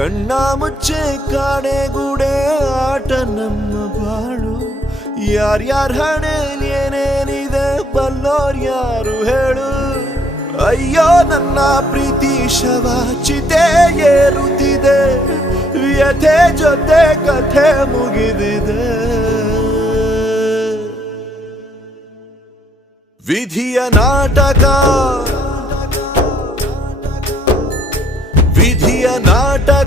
ಕಣ್ಣ ಮುಚ್ಚೆ ಕಾಣೆಗೂಡೆ ಆಟ ನಮ್ಮ ಬಾಳು. ಯಾರ್ಯಾರ ಹಣೆಯಲ್ಲಿ ಏನೇನಿದೆ ಬಲ್ಲೋರ್ ಯಾರು ಹೇಳು. ಅಯ್ಯೋ ನನ್ನ ಪ್ರೀತಿ ಶವ ಚಿತೆ ಏರುತ್ತಿದೆ, ವ್ಯಥೆ ಜೊತೆ ಕಥೆ ಮುಗಿದಿದೆ. ವಿಧಿಯ ನಾಟಕ, ವಿಧಿಯ ನಾಟಕ